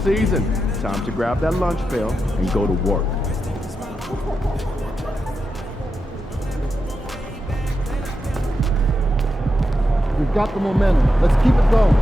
postseason. Time to grab that lunch pail and go to work. We've got the momentum. Let's keep it going.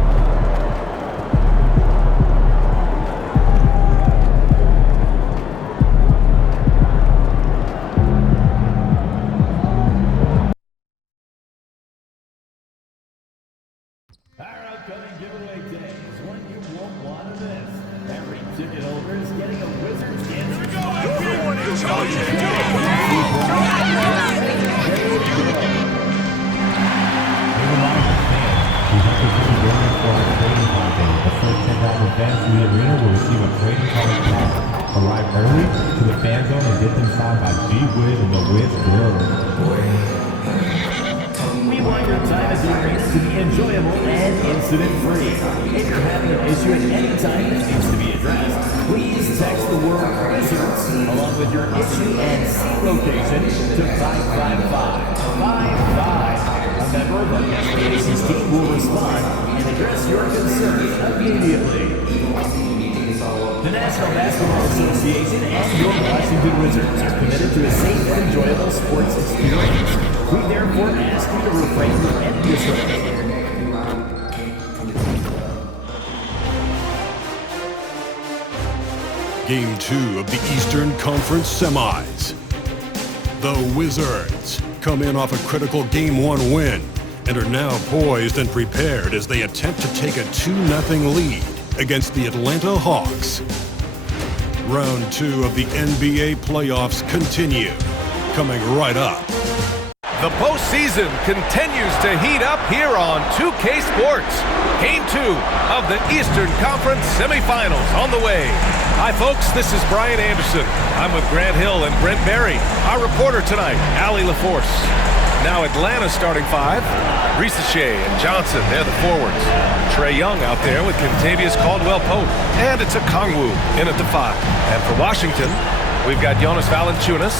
Our upcoming giveaway day is one you won't want to miss. Every ticket holder is getting a Wizards dance. Everyone in charge. The first 10,000 fans in the arena will receive a trading card pack. Arrive early to the fan zone and get them signed by G Wiz and the Wiz Gorillas. We want your time at the arena to be enjoyable and incident-free. If you're having an issue at any time that needs to be addressed, please text the word Wizards along with your issue and seat location to 55555. A member of our investigations team will respond and address your concern immediately. The National Basketball Association and your Washington Wizards are committed to a safe and enjoyable sports experience. We therefore ask you to refrain from any disruption. Game 2 of the Eastern Conference Semis. The Wizards come in off a critical Game 1 win and are now poised and prepared as they attempt to take a 2-0 lead against the Atlanta Hawks. Round 2 of the NBA playoffs continue, coming right up. The postseason continues to heat up here on 2K Sports. Game 2 of the Eastern Conference semifinals on the way. Hi folks, this is Brian Anderson. I'm with Grant Hill and Brent Berry. Our reporter tonight, Allie LaForce. Now Atlanta starting 5. Risache and Johnson, they're the forwards. Trae Young out there with Kentavious Caldwell-Pope. And it's a Kongwu in at the 5. And for Washington, we've got Jonas Valanciunas,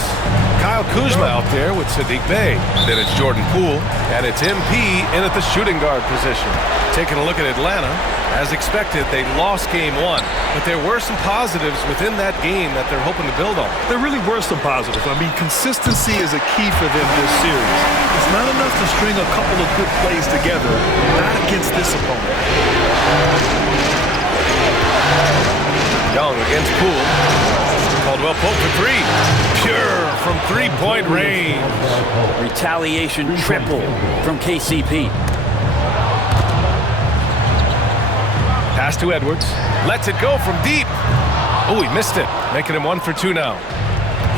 Kyle Kuzma out there with Sadiq Bey. Then it's Jordan Poole, and it's MP in at the shooting guard position. Taking a look at Atlanta, as expected, they lost Game 1, but there were some positives within that game that they're hoping to build on. There really were some positives. I mean, consistency is a key for them this series. It's not enough to string a couple of good plays together, not against this opponent. Young against Poole. Caldwell-Pope for 3. Pure from three-point range. Retaliation triple from KCP. Pass to Edwards. Lets it go from deep. Oh, he missed it. Making him 1 for 2 now.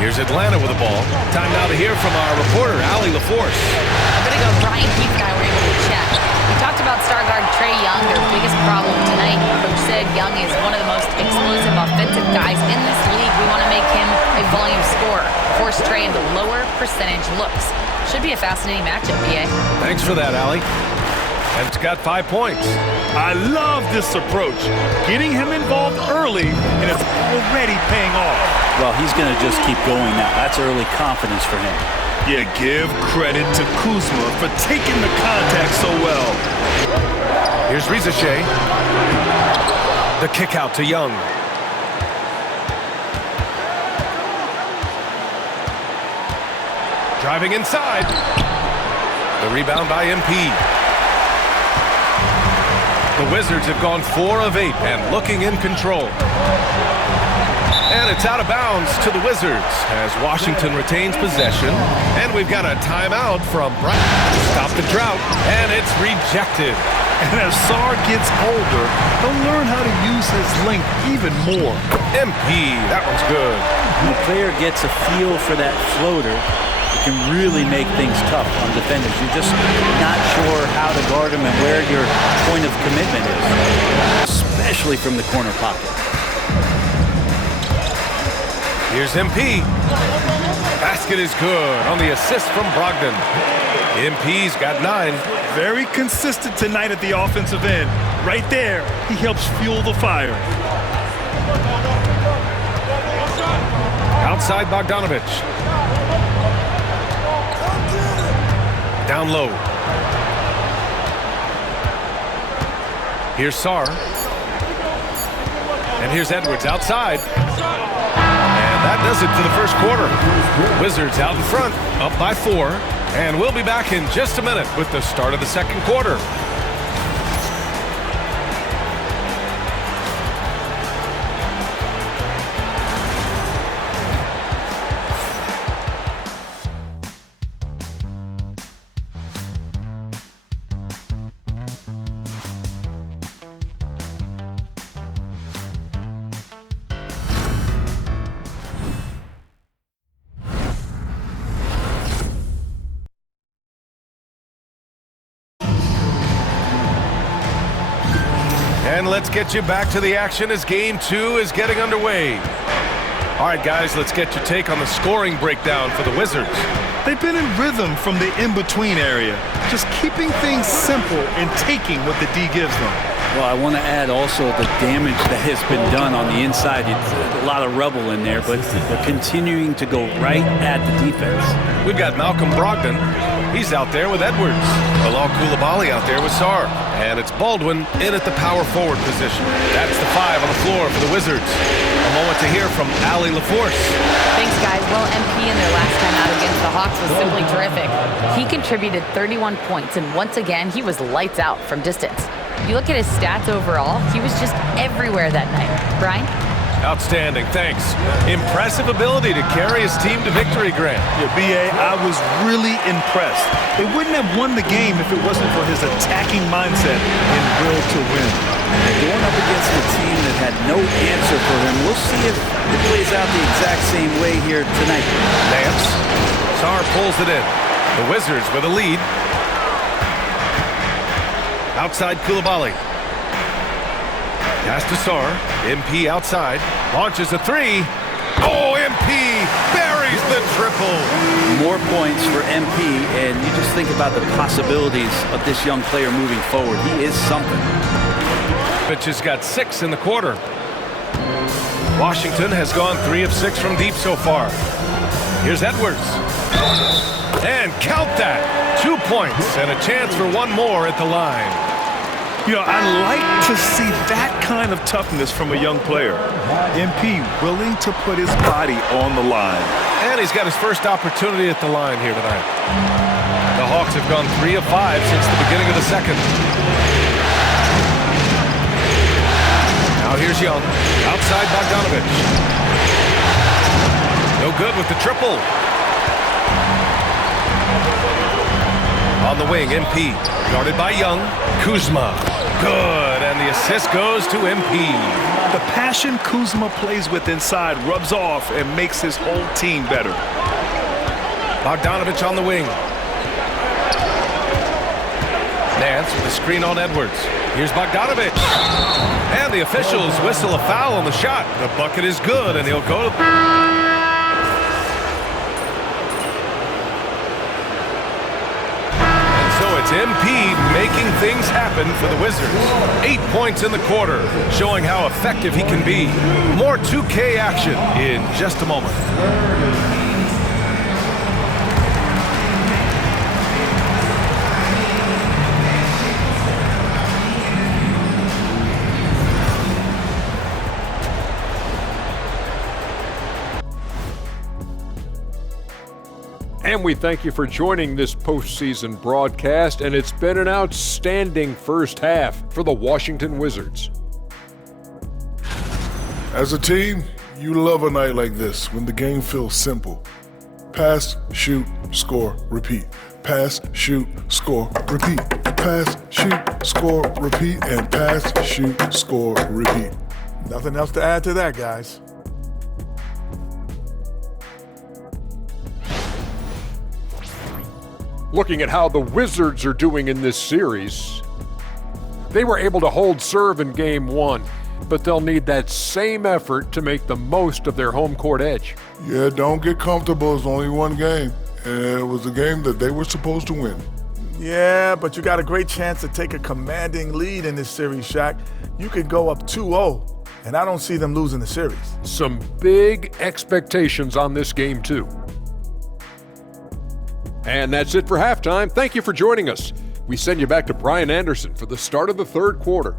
Here's Atlanta with the ball. Time now to hear from our reporter, Allie LaForce. I'm going to go Brian Keith and I were able to chat. We talked about star guard Trae Young, their biggest problem tonight. Coach said Young is one of the most explosive offensive guys in this league. We want to make him a volume scorer. Force Trae into lower percentage looks. Should be a fascinating matchup, BA. Thanks for that, Allie. And it's got 5 points. I love this approach. Getting him involved early, and it's already paying off. Well, he's going to just keep going now. That's early confidence for him. Yeah, give credit to Kuzma for taking the contact so well. Here's Risache. The kick out to Young. Driving inside. The rebound by MP. The Wizards have gone 4 of 8 and looking in control. And it's out of bounds to the Wizards as Washington retains possession. And we've got a timeout from Brian to stop the drought. And it's rejected. And as Sarr gets older, he'll learn how to use his length even more. MP, that one's good. When the player gets a feel for that floater, it can really make things tough on defenders. You're just not sure how to guard them and where your point of commitment is, especially from the corner pocket. Here's MP. Basket is good on the assist from Brogdon. MP's got 9. Very consistent tonight at the offensive end. Right there, he helps fuel the fire. Outside Bogdanovich. Down low. Here's Sarr. And here's Edwards outside. And that does it for the first quarter. Wizards out in front, up by 4. And we'll be back in just a minute with the start of the second quarter. And let's get you back to the action as Game 2 is getting underway. All right, guys, let's get your take on the scoring breakdown for the Wizards. They've been in rhythm from the in-between area, just keeping things simple and taking what the D gives them. Well, I want to add also the damage that has been done on the inside. It's a lot of rubble in there, but they're continuing to go right at the defense. We've got Malcolm Brogdon. He's out there with Edwards. Bilal Coulibaly out there with Sarr. And it's Baldwin in at the power forward position. That's the 5 on the floor for the Wizards. A moment to hear from Allie LaForce. Thanks, guys. Well, MP in their last time out against the Hawks was simply terrific. He contributed 31 points, and once again, he was lights out from distance. You look at his stats overall, he was just everywhere that night. Brian? Outstanding, thanks. Impressive ability to carry his team to victory, Grant. Yeah, B.A., I was really impressed. They wouldn't have won the game if it wasn't for his attacking mindset and will to win. Going up against a team that had no answer for him, we'll see if it plays out the exact same way here tonight. Nance. Sarr pulls it in. The Wizards with a lead. Outside Coulibaly. Pass to Sarr. MP outside. Launches a 3. Oh, MP buries the triple. More points for MP, and you just think about the possibilities of this young player moving forward. He is something. Pitch has got 6 in the quarter. Washington has gone 3 of 6 from deep so far. Here's Edwards. And count that. 2 points and a chance for one more at the line. You know, I like to see that kind of toughness from a young player. MP willing to put his body on the line. And he's got his first opportunity at the line here tonight. The Hawks have gone 3 of 5 since the beginning of the second. Now here's Young. Outside Bogdanovich. No good with the triple. On the wing, MP. Guarded by Young. Kuzma. Good, and the assist goes to MP. The passion Kuzma plays with inside rubs off and makes his whole team better. Bogdanovich on the wing. Nance with a screen on Edwards. Here's Bogdanovich. And the officials whistle a foul on the shot. The bucket is good, and he'll go to... It's MP making things happen for the Wizards. 8 points in the quarter, showing how effective he can be. More 2K action in just a moment. And we thank you for joining this postseason broadcast, and it's been an outstanding first half for the Washington Wizards. As a team, you love a night like this when the game feels simple. Pass, shoot, score, repeat. Pass, shoot, score, repeat. Pass, shoot, score, repeat, and pass, shoot, score, repeat. Nothing else to add to that, guys. Looking at how the Wizards are doing in this series, they were able to hold serve in Game 1, but they'll need that same effort to make the most of their home court edge. Yeah, don't get comfortable. It's only one game, and it was a game that they were supposed to win. Yeah, but you got a great chance to take a commanding lead in this series, Shaq. You could go up 2-0, and I don't see them losing the series. Some big expectations on this game, too. And that's it for halftime. Thank you for joining us. We send you back to Brian Anderson for the start of the third quarter.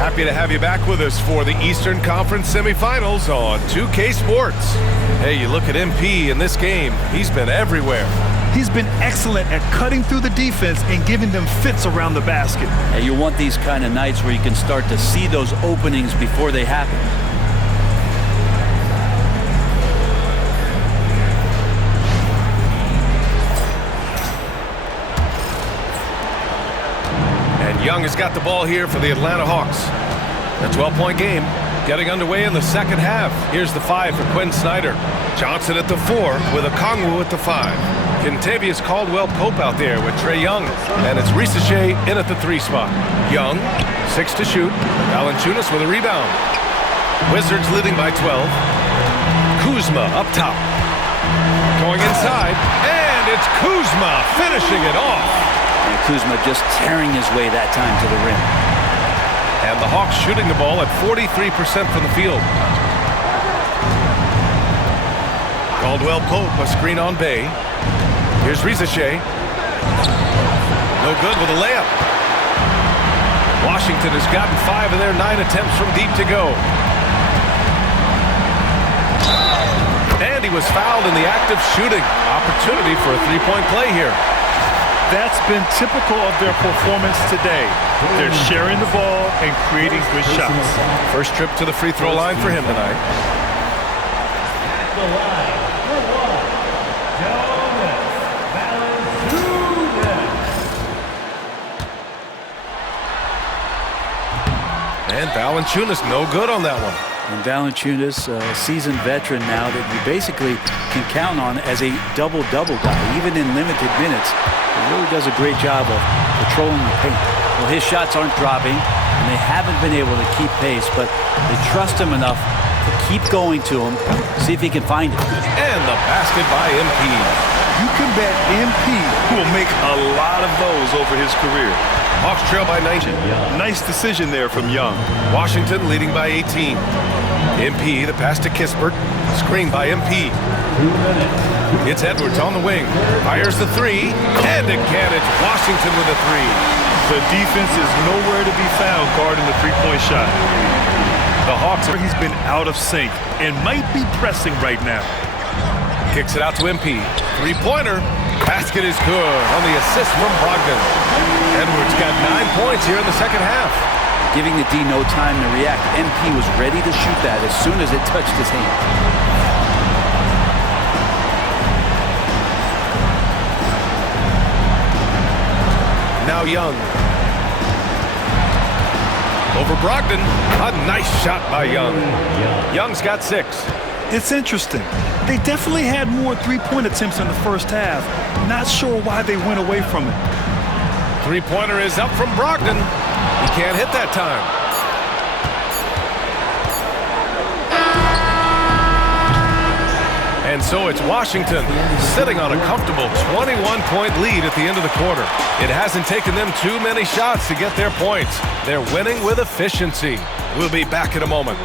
Happy to have you back with us for the Eastern Conference semifinals on 2K Sports. Hey, you look at MP in this game, he's been everywhere. He's been excellent at cutting through the defense and giving them fits around the basket. And you want these kind of nights where you can start to see those openings before they happen. Young has got the ball here for the Atlanta Hawks. A 12-point game getting underway in the second half. Here's the 5 for Quinn Snyder. Johnson at the 4 with Okongwu at the 5. Kentavious Caldwell-Pope out there with Trae Young. And it's Risache in at the 3 spot. Young, 6 to shoot. Valanciunas with a rebound. Wizards leading by 12. Kuzma up top. Going inside. And it's Kuzma finishing it off. And Kuzma just tearing his way that time to the rim. And the Hawks shooting the ball at 43% from the field. Caldwell-Pope, a screen on Bay. Here's Risache. No good with a layup. Washington has gotten 5 of their 9 attempts from deep to go. And he was fouled in the act of shooting. Opportunity for a 3-point play here. That's been typical of their performance today. They're sharing the ball and creating good shots. First trip to the free throw line for him tonight. And Valanciunas no good on that one. And Valanciunas, a seasoned veteran now that you basically can count on as a double-double guy, even in limited minutes. He really does a great job of patrolling the paint. Well, his shots aren't dropping, and they haven't been able to keep pace, but they trust him enough to keep going to him, see if he can find it. And the basket by MP. You can bet MP will make a lot of those over his career. Hawks trail by 19. Nice decision there from Young. Washington leading by 18. MP, the pass to Kispert. Screen by MP. It's Edwards on the wing. Fires the 3. And again, it's Washington with a 3. The defense is nowhere to be found guarding the three-point shot. The Hawks, he's been out of sync and might be pressing right now. Kicks it out to MP. 3-pointer. Basket is good on the assist from Brogdon. Edwards got 9 points here in the second half. Giving the D no time to react. MP was ready to shoot that as soon as it touched his hand. Now Young. Over Brogdon. A nice shot by Young. Young's got 6. It's interesting. They definitely had more three-point attempts in the first half. Not sure why they went away from it. 3-pointer is up from Brogdon. He can't hit that time. And so it's Washington sitting on a comfortable 21-point lead at the end of the quarter. It hasn't taken them too many shots to get their points. They're winning with efficiency. We'll be back in a moment.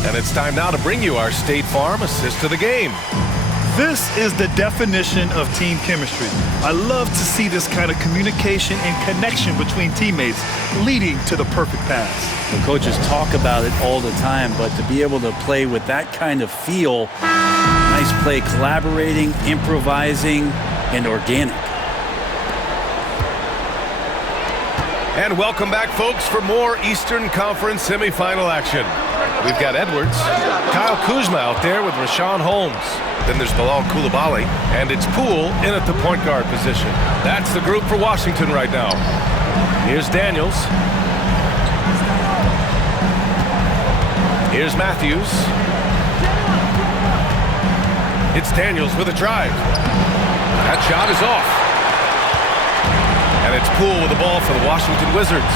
And it's time now to bring you our State Farm assist of the game. This is the definition of team chemistry. I love to see this kind of communication and connection between teammates leading to the perfect pass. The coaches talk about it all the time, but to be able to play with that kind of feel, nice play, collaborating, improvising, and organic. And welcome back, folks, for more Eastern Conference semifinal action. We've got Edwards, Kyle Kuzma out there with Rashawn Holmes. Then there's Bilal Coulibaly, and it's Poole in at the point guard position. That's the group for Washington right now. Here's Daniels. Here's Matthews. It's Daniels with a drive. That shot is off. And it's Poole with the ball for the Washington Wizards.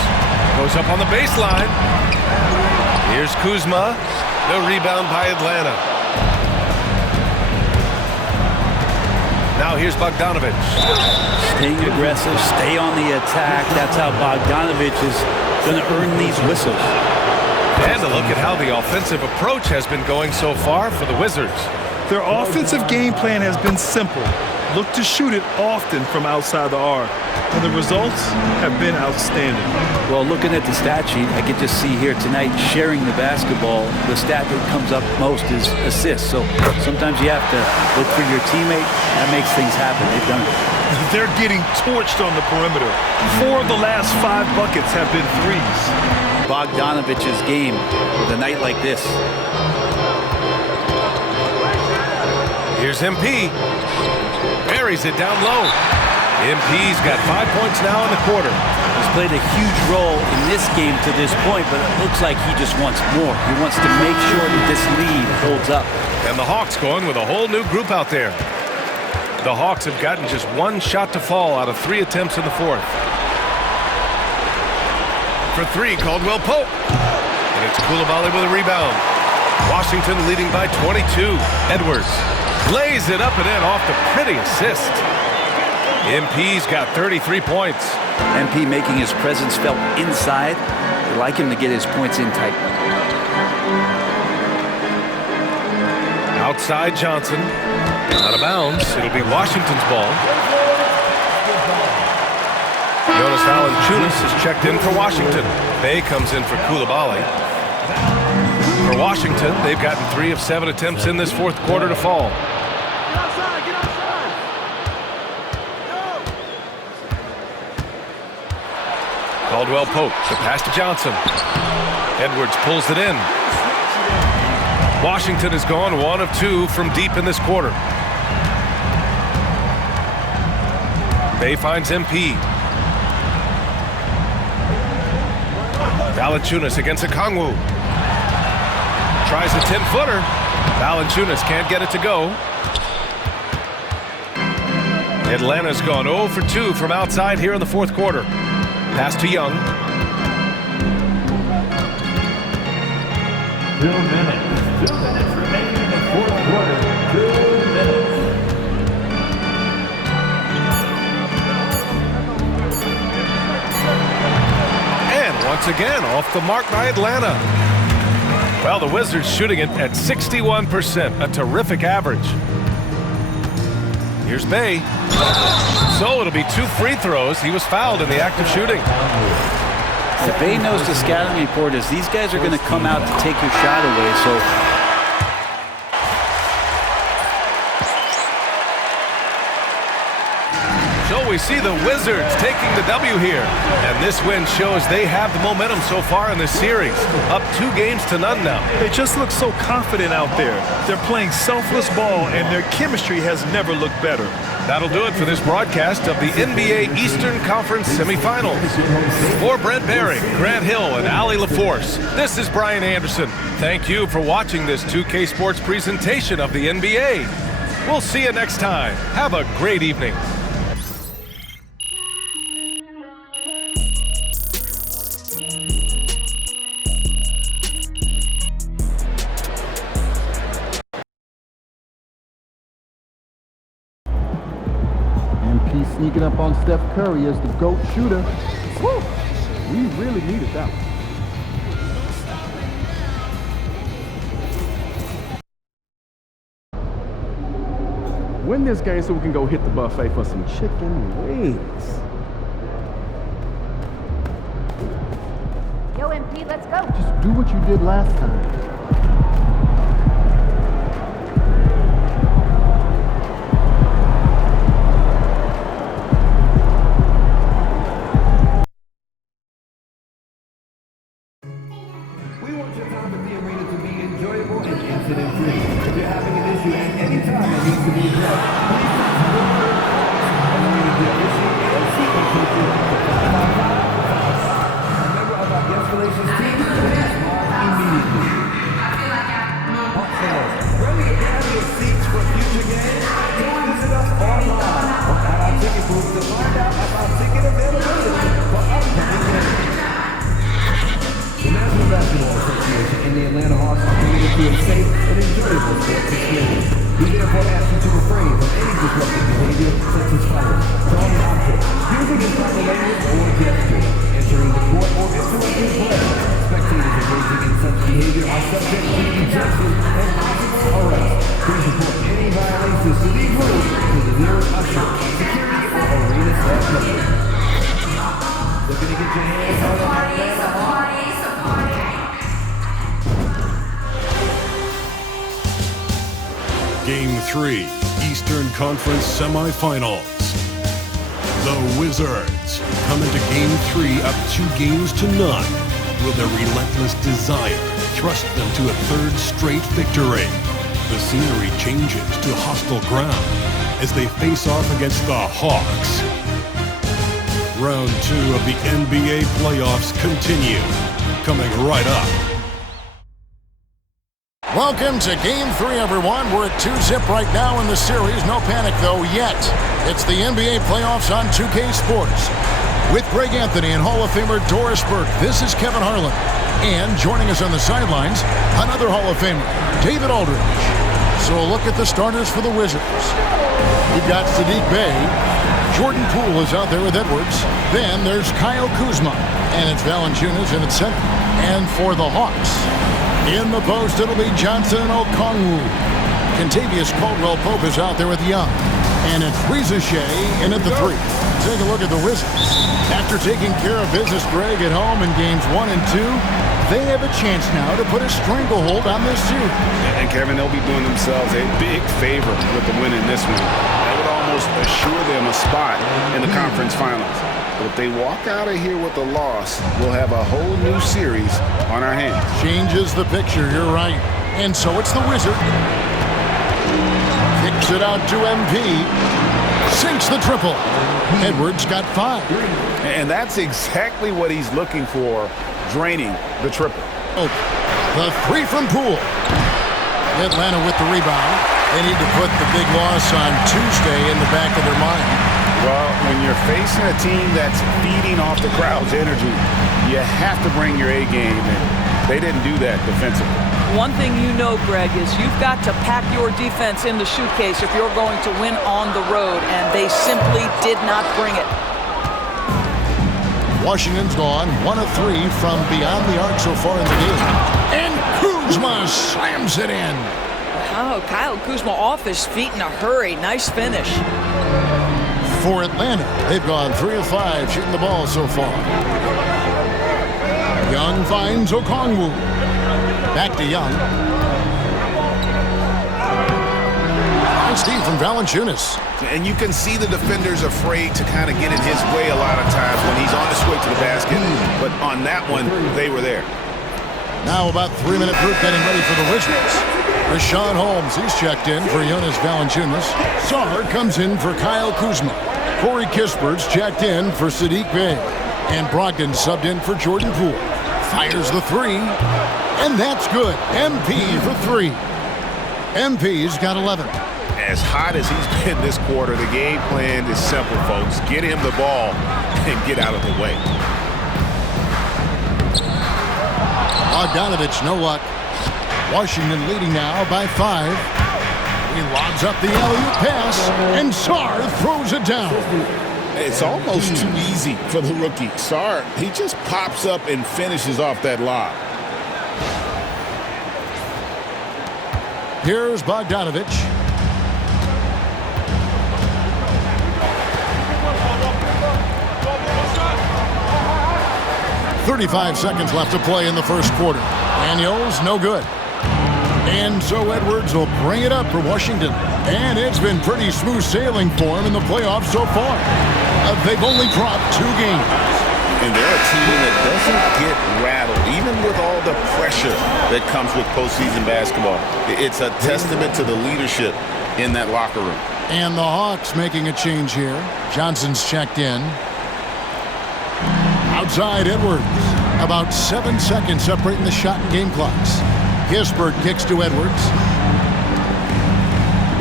Goes up on the baseline. Here's Kuzma. The rebound by Atlanta. Now here's Bogdanovic. Stay aggressive, stay on the attack. That's how Bogdanovic is going to earn these whistles. And a look at how the offensive approach has been going so far for the Wizards. Their offensive game plan has been simple. Look to shoot it often from outside the arc. And the results have been outstanding. Well, looking at the stat sheet, I can just see here tonight sharing the basketball. The stat that comes up most is assists. So sometimes you have to look for your teammate. That makes things happen. They've done it. They're getting torched on the perimeter. 4 of the last 5 buckets have been threes. Bogdanovic's game with a night like this. Here's MP. Buries it down low. MP's got 5 points now in the quarter. He's played a huge role in this game to this point, but it looks like he just wants more. He wants to make sure that this lead holds up. And the Hawks going with a whole new group out there. The Hawks have gotten just 1 shot to fall out of 3 attempts in the fourth. For 3, Caldwell Pope. And it's Coulibaly with a rebound. Washington leading by 22. Edwards lays it up and in off the pretty assist. MP's got 33 points. MP making his presence felt inside. They like him to get his points in tight. Outside Johnson. Out of bounds. It'll be Washington's ball. Jonas Valanciunas is checked in for Washington. Bay comes in for Coulibaly. For Washington, they've gotten 3 of 7 attempts in this fourth quarter to fall. Caldwell Pope, the pass to Johnson. Edwards pulls it in. Washington has gone 1 of 2 from deep in this quarter. Bay finds MP. Valanciunas against Okongwu. Tries a 10-footer. Valanciunas can't get it to go. Atlanta's gone 0 for 2 from outside here in the fourth quarter. Pass to Young. 2 minutes. 2 minutes remaining in the fourth quarter. 2 minutes. And once again, off the mark by Atlanta. Well, the Wizards shooting it at 61%, a terrific average. Here's Bay. So it'll be 2 free throws. He was fouled in the act of shooting. The Bay knows the scouting report is these guys are going to come out to take your shot away, so we see the Wizards taking the W here. And this win shows they have the momentum so far in this series. Up 2 games to none now. They just look so confident out there. They're playing selfless ball, and their chemistry has never looked better. That'll do it for this broadcast of the NBA Eastern Conference Semifinals. For Brent Behring, Grant Hill, and Allie LaForce, this is Brian Anderson. Thank you for watching this 2K Sports presentation of the NBA. We'll see you next time. Have a great evening. Sneaking up on Steph Curry as the GOAT shooter. Woo! We really needed that one. Win this game so we can go hit the buffet for some chicken wings. Yo, MP, let's go. Just do what you did last time. A member of our guest relations team will respond immediately. 3, Eastern Conference Semifinals. The Wizards come into Game 3 up 2-0. Will their relentless desire thrust them to a third straight victory? The scenery changes to hostile ground as they face off against the Hawks. Round 2 of the NBA playoffs continue, coming right up. Welcome to Game 3, everyone. We're at 2-0 right now in the series. No panic, though, yet. It's the NBA playoffs on 2K Sports. With Greg Anthony and Hall of Famer Doris Burke, this is Kevin Harlan. And joining us on the sidelines, another Hall of Famer, David Aldridge. So a look at the starters for the Wizards. We've got Saddiq Bey. Jordan Poole is out there with Edwards. Then there's Kyle Kuzma. And it's Valanciunas in at center. And for the Hawks, in the post, it'll be Johnson Okongwu. Contavious Caldwell-Pope is out there with Young. And it's Reza Shea in at the 3. Take a look at the Wizards. After taking care of business, Greg, at home in games 1 and 2, they have a chance now to put a stranglehold on this series. And Kevin, they'll be doing themselves a big favor with the win in this one. That would almost assure them a spot in the conference finals. But if they walk out of here with a loss, we'll have a whole new series on our hands. Changes the picture, you're right. And so it's the Wizard. Kicks it out to MP. Sinks the triple. Edwards got 5. And that's exactly what he's looking for, draining the triple. Oh, the 3 from Poole. Atlanta with the rebound. They need to put the big loss on Tuesday in the back of their mind. Well, when you're facing a team that's feeding off the crowd's energy, you have to bring your A game, and they didn't do that defensively. One thing you know, Greg, is you've got to pack your defense in the suitcase if you're going to win on the road, and they simply did not bring it. Washington's gone 1 of 3 from beyond the arc so far in the game. And Kuzma slams it in. Oh, Kyle Kuzma off his feet in a hurry. Nice finish. For Atlanta, they've gone 3 of 5 shooting the ball so far. Young finds Okongwu. Back to Young. Nice steal from Valanciunas. And you can see the defenders afraid to kind of get in his way a lot of times when he's on his way to the basket. But on that one, they were there. Now about 3-minute group getting ready for the Wizards. Rashawn Holmes, he's checked in for Jonas Valanciunas. Sarr comes in for Kyle Kuzma. Corey Kispert's checked in for Saddiq Bey. And Brogdon subbed in for Jordan Poole. Fires the 3. And that's good. MP for 3. MP's got 11. As hot as he's been this quarter, the game plan is simple, folks. Get him the ball and get out of the way. Bogdanovich, no luck. Washington leading now by 5. He lobs up the alley-oop pass, and Sarr throws it down. It's almost too easy for the rookie. Sarr, he just pops up and finishes off that lob. Here's Bogdanovich. .35 seconds left to play in the first quarter. Daniels, no good. And so Edwards will bring it up for Washington. And it's been pretty smooth sailing for him in the playoffs so far. They've only dropped 2 games. And they're a team that doesn't get rattled, even with all the pressure that comes with postseason basketball. It's a testament to the leadership in that locker room. And the Hawks making a change here. Johnson's checked in. Outside Edwards. About 7 seconds separating the shot and game clocks. Kispert kicks to Edwards.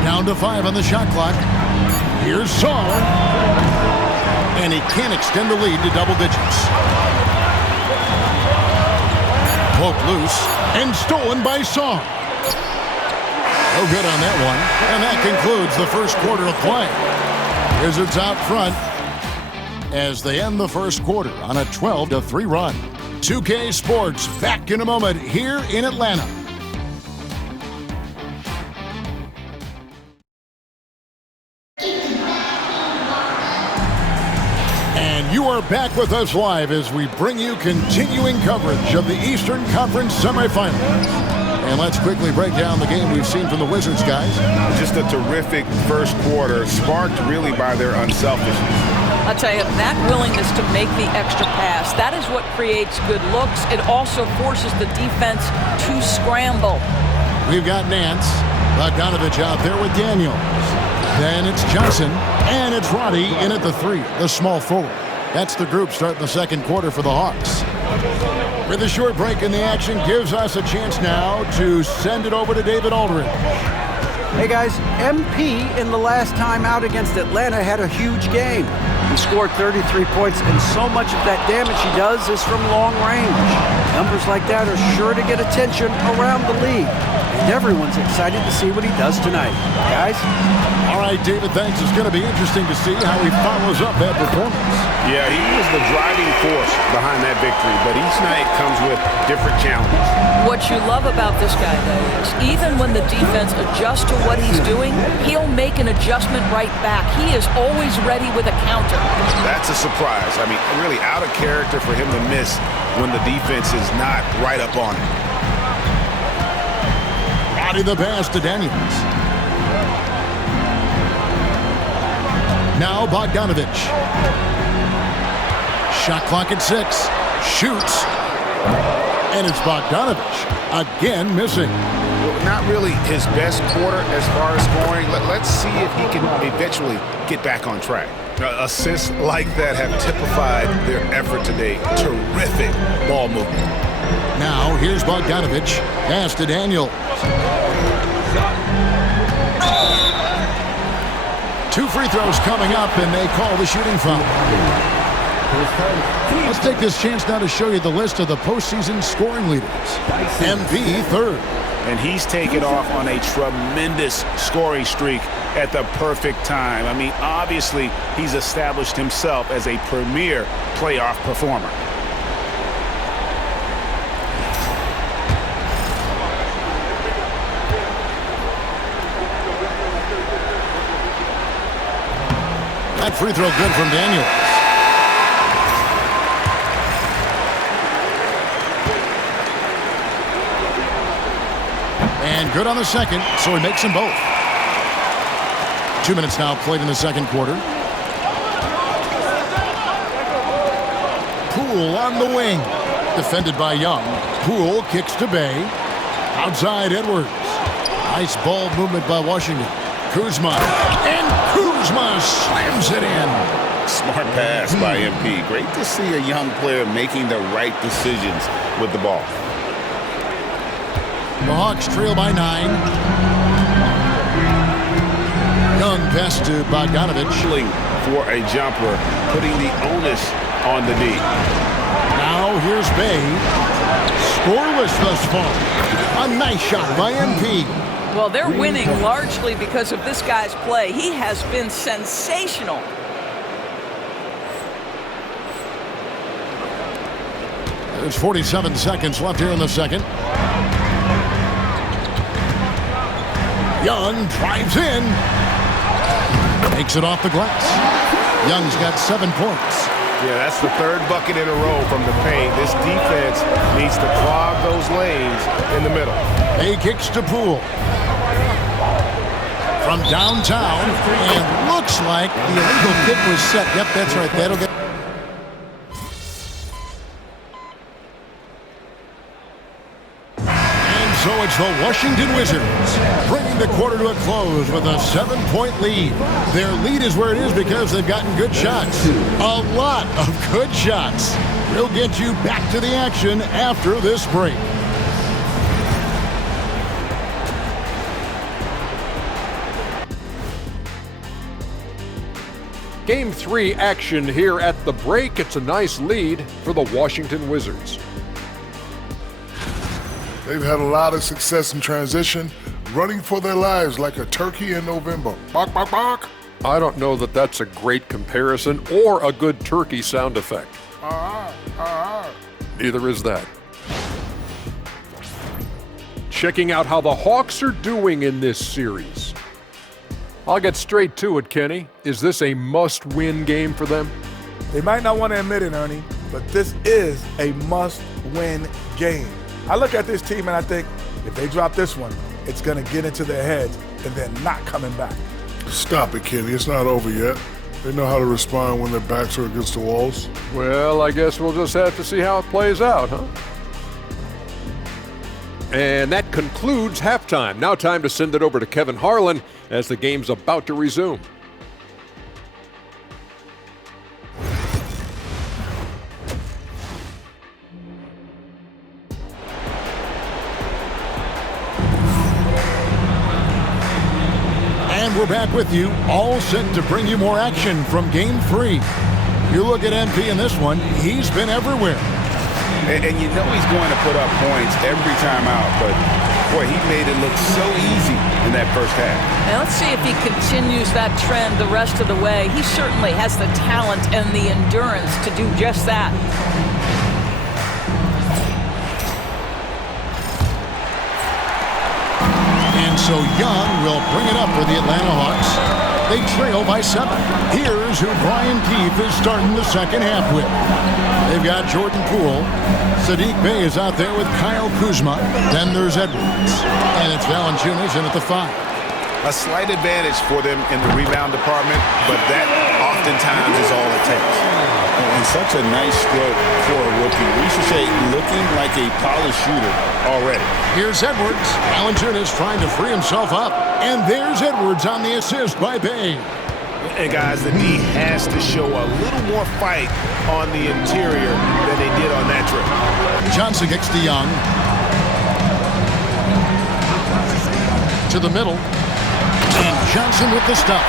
Down to 5 on the shot clock. Here's Sarr. And he can't extend the lead to double digits. Poked loose and stolen by Sarr. No good on that one. And that concludes the first quarter of play. Wizards out front as they end the first quarter on a 12-3 run. 2K Sports back in a moment here in Atlanta. And you are back with us live as we bring you continuing coverage of the Eastern Conference semifinals. And let's quickly break down the game we've seen from the Wizards, guys. Just a terrific first quarter, sparked really by their unselfishness. I'll tell you, that willingness to make the extra pass, that is what creates good looks. It also forces the defense to scramble. We've got Nance, Bogdanovich out there with Daniels. Then it's Johnson, and it's Roddy in at the 3, the small forward. That's the group starting the second quarter for the Hawks. With a short break in the action, gives us a chance now to send it over to David Aldridge. Hey guys, MP in the last time out against Atlanta had a huge game. He scored 33 points, and so much of that damage he does is from long range. Numbers like that are sure to get attention around the league. And everyone's excited to see what he does tonight. Guys? All right, David, thanks. It's going to be interesting to see how he follows up that performance. Yeah, he was the driving force behind that victory, but each night comes with different challenges. What you love about this guy, though, is even when the defense adjusts to what he's doing, he'll make an adjustment right back. He is always ready with a counter. That's a surprise. I mean, really out of character for him to miss when the defense is not right up on him. Roddy the pass to Daniels. Now Bogdanovich. Shot clock at 6. Shoots. And it's Bogdanovich again missing. Well, not really his best quarter as far as scoring. Let's see if he can eventually get back on track. Assists like that have typified their effort today. Terrific ball movement. Now here's Bogdanovich. Pass to Daniels. 2 free throws coming up, and they call the shooting foul. Let's take this chance now to show you the list of the postseason scoring leaders. MP third. And he's taken off on a tremendous scoring streak at the perfect time. I mean, obviously, he's established himself as a premier playoff performer. That free throw good from Daniels. And good on the second, so he makes them both. 2 minutes now played in the second quarter. Poole on the wing. Defended by Young. Poole kicks to Bay. Outside Edwards. Nice ball movement by Washington. Kuzma. And Kuzma slams it in. Smart pass by MP. Great to see a young player making the right decisions with the ball. The Hawks trail by 9. Young pass to Bogdanovich. For a jumper, putting the onus on the D. Now here's Bay. Scoreless thus far. A nice shot by MP. Well, they're winning largely because of this guy's play. He has been sensational. There's 47 seconds left here in the second. Young drives in. Takes it off the glass. Young's got 7 points. Yeah, that's the third bucket in a row from the paint. This defense needs to clog those lanes in the middle. He kicks to Poole. From downtown, and looks like the illegal kick was set. Yep, that's right. That'll get. And so it's the Washington Wizards bringing the quarter to a close with a 7-point lead. Their lead is where it is because they've gotten good shots. A lot of good shots. We'll get you back to the action after this break. Game 3 action here at the break. It's a nice lead for the Washington Wizards. They've had a lot of success in transition, running for their lives like a turkey in November. Bark, bark, bark. I don't know that that's a great comparison or a good turkey sound effect. Neither is that. Checking out how the Hawks are doing in this series. I'll get straight to it, Kenny. Is this a must-win game for them? They might not want to admit it, Ernie, but this is a must-win game. I look at this team and I think If they drop this one, it's going to get into their heads and then not coming back. Stop it, Kenny. It's not over yet. They know how to respond when their backs are against the walls. Well, I guess we'll just have to see how it plays out, huh? And that concludes halftime. Now time to send it over to Kevin Harlan as the game's about to resume. And we're back with you, all set to bring you more action from Game 3. You look at MP in this one, he's been everywhere. And you know he's going to put up points every time out, but boy, he made it look so easy in that first half. Now let's see if he continues that trend the rest of the way. He certainly has the talent and the endurance to do just that. And so Young will bring it up for the Atlanta Hawks. They trail by 7. Here's who Brian Keefe is starting the second half with. They've got Jordan Poole. Sadiq Bey is out there with Kyle Kuzma. Then there's Edwards. And it's Valanciunas in at the 5. A slight advantage for them in the rebound department, but that oftentimes is all it takes. And such a nice stroke for a rookie. We should say looking like a polished shooter already. Here's Edwards. Valanciunas trying to free himself up. And there's Edwards on the assist by Bey. And guys, the D has to show a little more fight on the interior than they did on that trip. Johnson kicks to Young. To the middle. And Johnson with the stuff.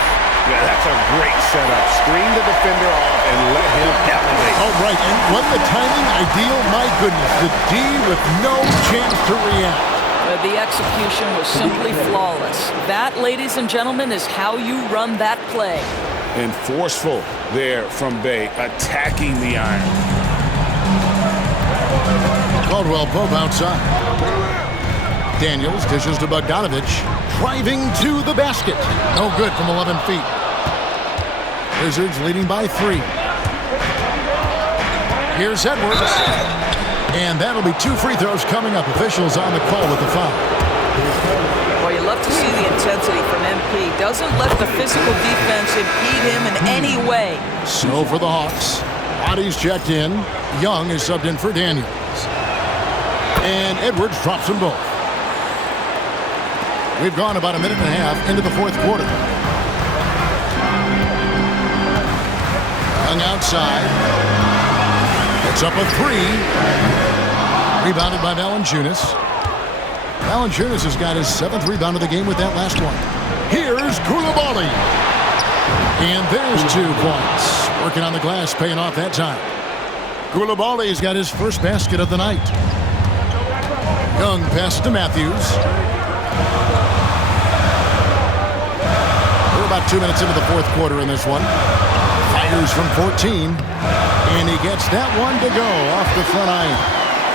Yeah, that's a great setup. Screen the defender off and let him elevate. All right, and what the timing ideal, my goodness. The D with no chance to react. The execution was simply flawless. That, ladies and gentlemen, is how you run that play. And forceful there from Bey, attacking the iron. Caldwell Pope outside. Daniels dishes to Bogdanovich, driving to the basket. No good from 11 feet. Wizards leading by 3. Here's Edwards. And that'll be 2 free throws coming up. Officials on the call with the foul. Well, you love to see the intensity from MP. Doesn't let the physical defense impede him in any way. So for the Hawks, bodies checked in. Young is subbed in for Daniels. And Edwards drops them both. We've gone about a minute and a half into the fourth quarter. Young outside. It's up a 3. Rebounded by Valanciunas. Valanciunas has got his 7th rebound of the game with that last one. Here's Koulibaly. And there's 2 points. Working on the glass, paying off that time. Koulibaly's got his first basket of the night. Young pass to Matthews. We're about 2 minutes into the fourth quarter in this one. Fires from 14. And he gets that one to go off the front iron.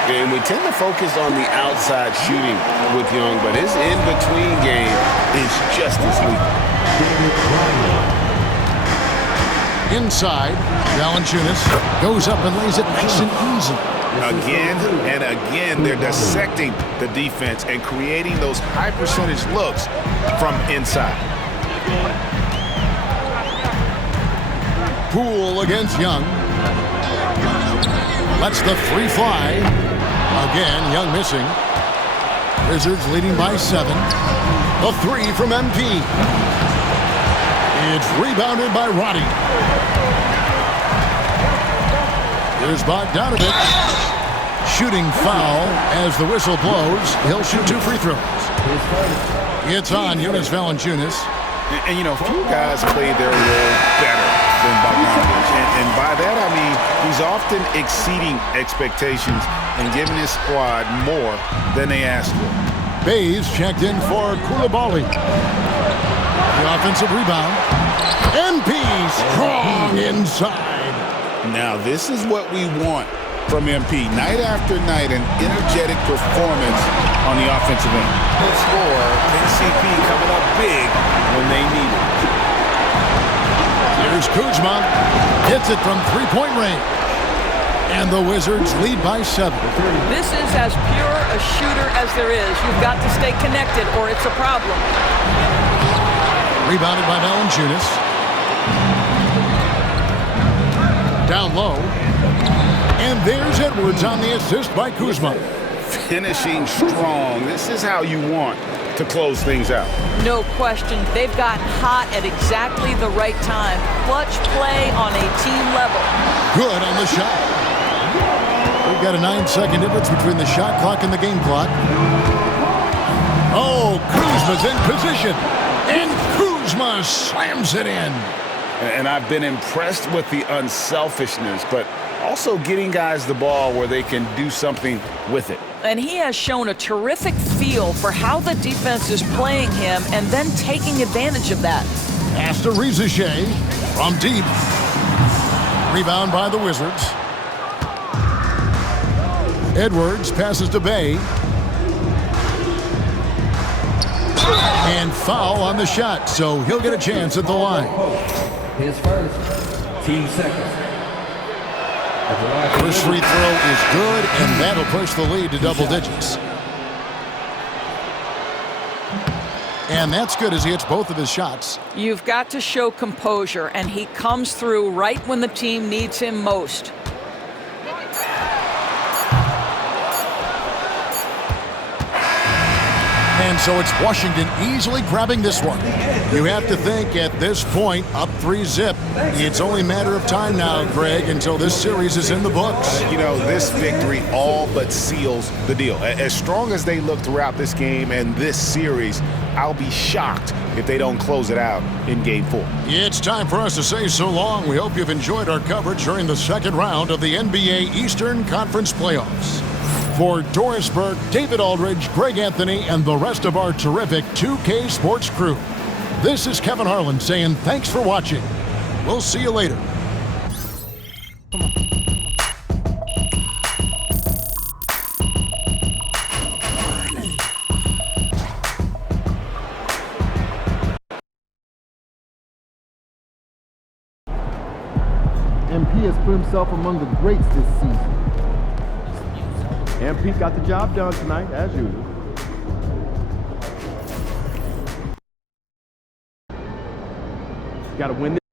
And we tend to focus on the outside shooting with Young, but his in-between game is just as lethal. Inside, Valanciunas goes up and lays it nice and easy. Again and again, they're dissecting the defense and creating those high-percentage looks from inside. Poole against Young. Lets the 3 fly. Again, Young missing. Wizards leading by 7. The 3 from MP. It's rebounded by Roddy. Here's Bogdanovich. Shooting foul as the whistle blows. He'll shoot 2 free throws. It's on Jonas Valanciunas. And you know, few guys played their role better than Bogdanovich. And by that, I mean, he's often exceeding expectations and giving his squad more than they asked for. Bayes checked in for Koulibaly. The offensive rebound. MP strong inside. Now, this is what we want from MP. Night after night, an energetic performance on the offensive end. The score, KCP coming up big when they need it. Here's Kuzma. Hits it from 3-point range. And the Wizards lead by 7. This is as pure a shooter as there is. You've got to stay connected or it's a problem. Rebounded by Valanciunas. Down low. And there's Edwards on the assist by Kuzma. Finishing strong. This is how you want to close things out. No question. They've gotten hot at exactly the right time. Clutch play on a team level. Good on the shot. We've got a 9-second difference between the shot clock and the game clock. Oh, Kuzma's in position. And Kuzma slams it in. And I've been impressed with the unselfishness, but also getting guys the ball where they can do something with it. And he has shown a terrific feel for how the defense is playing him and then taking advantage of that. Pass to Rizachet from deep. Rebound by the Wizards. Edwards passes to Bay. And foul on the shot, so he'll get a chance at the line. His first, team second. First free throw is good, and that'll push the lead to double digits. And that's good as he hits both of his shots. You've got to show composure, and he comes through right when the team needs him most. And so it's Washington easily grabbing this one. You have to think at this point, up 3-zip. It's only a matter of time now, Greg, until this series is in the books. You know, this victory all but seals the deal. As strong as they look throughout this game and this series, I'll be shocked if they don't close it out in Game 4. It's time for us to say so long. We hope you've enjoyed our coverage during the second round of the NBA Eastern Conference Playoffs. For Doris Burke, David Aldridge, Greg Anthony, and the rest of our terrific 2K Sports crew, this is Kevin Harlan saying thanks for watching. We'll see you later. MP has put himself among the greats this season. MP got the job done tonight, as usual. Got to win this.